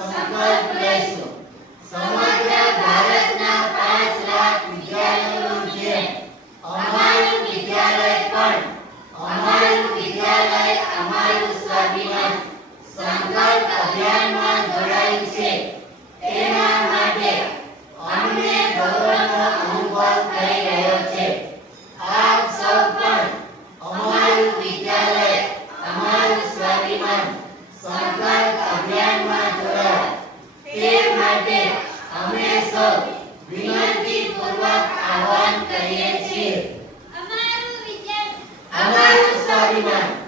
God bless you. માટે અમે સૌ વિનંતીપૂર્વક આહવાન કરીએ છીએ. અમારું વિજ્ઞાન અમારું સ્વાભિમાન.